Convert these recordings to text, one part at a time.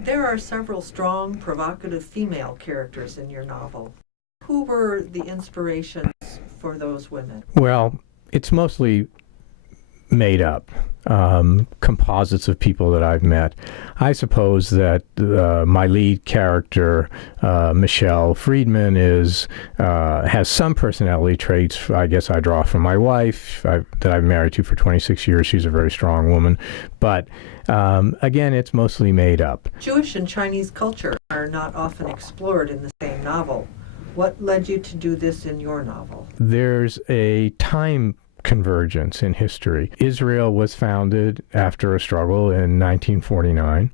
There are several strong, provocative female characters in your novel. Who were the inspirations for those women? Well, it's mostly made up, composites of people that I've met. I suppose that my lead character, Michelle Friedman, has some personality traits I guess I draw from my wife that I've married to for 26 years. She's a very strong woman. But again, it's mostly made up. Jewish and Chinese culture are not often explored in the same novel. What led you to do this in your novel? There's a time convergence in history. Israel was founded after a struggle in 1949,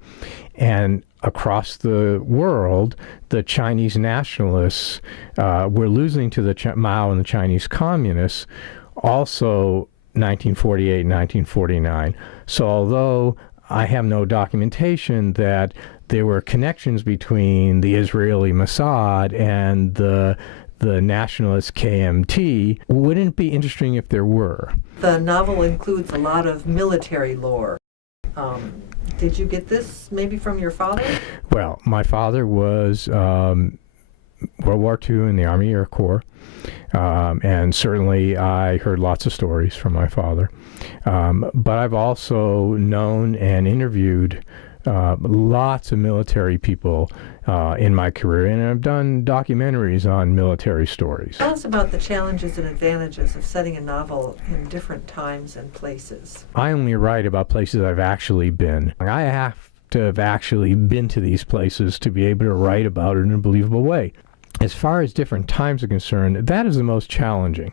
and across the world, the Chinese nationalists were losing to the Mao and the Chinese communists, also 1948 and 1949. So although I have no documentation that there were connections between the Israeli Mossad and the nationalist KMT, wouldn't it be interesting if there were? The novel includes a lot of military lore. Did you get this maybe from your father? Well, my father was World War II in the Army Air Corps, and certainly I heard lots of stories from my father. But I've also known and interviewed lots of military people in my career, and I've done documentaries on military stories. Tell us about the challenges and advantages of setting a novel in different times and places. I only write about places I've actually been. I have to have actually been to these places to be able to write about it in a believable way. As far as different times are concerned, that is the most challenging.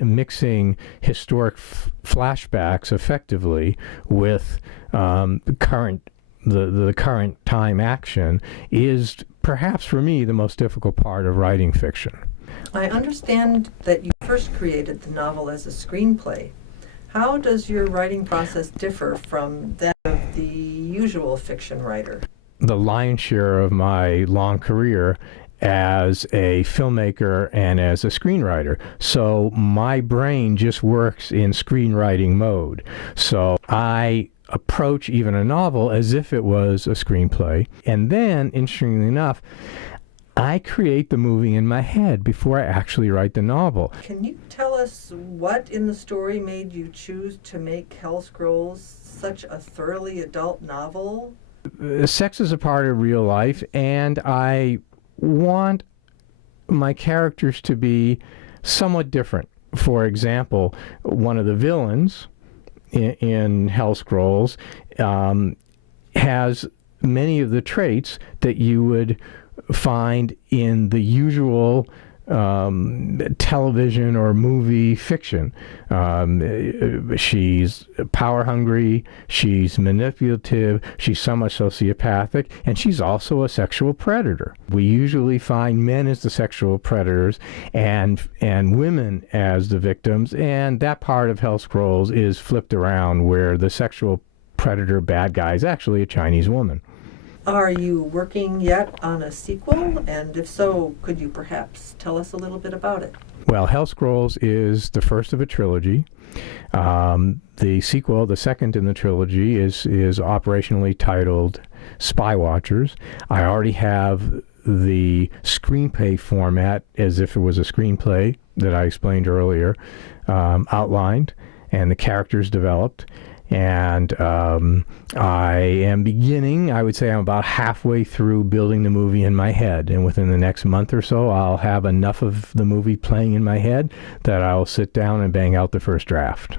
Mixing historic flashbacks effectively with the current time action is perhaps for me the most difficult part of writing fiction. I understand that you first created the novel as a screenplay. How does your writing process differ from that of the usual fiction writer? The lion's share of my long career as a filmmaker and as a screenwriter. So my brain just works in screenwriting mode. So I approach even a novel as if it was a screenplay. And then, interestingly enough, I create the movie in my head before I actually write the novel. Can you tell us what in the story made you choose to make Hell Scrolls such a thoroughly adult novel? Sex is a part of real life, and I want my characters to be somewhat different. For example, one of the villains in Hell Scrolls has many of the traits that you would find in the usual television or movie fiction. She's power hungry, she's manipulative, she's somewhat sociopathic, and she's also a sexual predator. We usually find men as the sexual predators and women as the victims, and that part of Hell Scrolls is flipped around where the sexual predator bad guy is actually a Chinese woman. Are you working yet on a sequel? And if so, could you perhaps tell us a little bit about it? Well, Hell Scrolls is the first of a trilogy. The sequel, the second in the trilogy, is operationally titled Spy Watchers. I already have the screenplay format as if it was a screenplay that I explained earlier, outlined, and the characters developed. And I am beginning, I would say I'm about halfway through building the movie in my head. And within the next month or so, I'll have enough of the movie playing in my head that I'll sit down and bang out the first draft.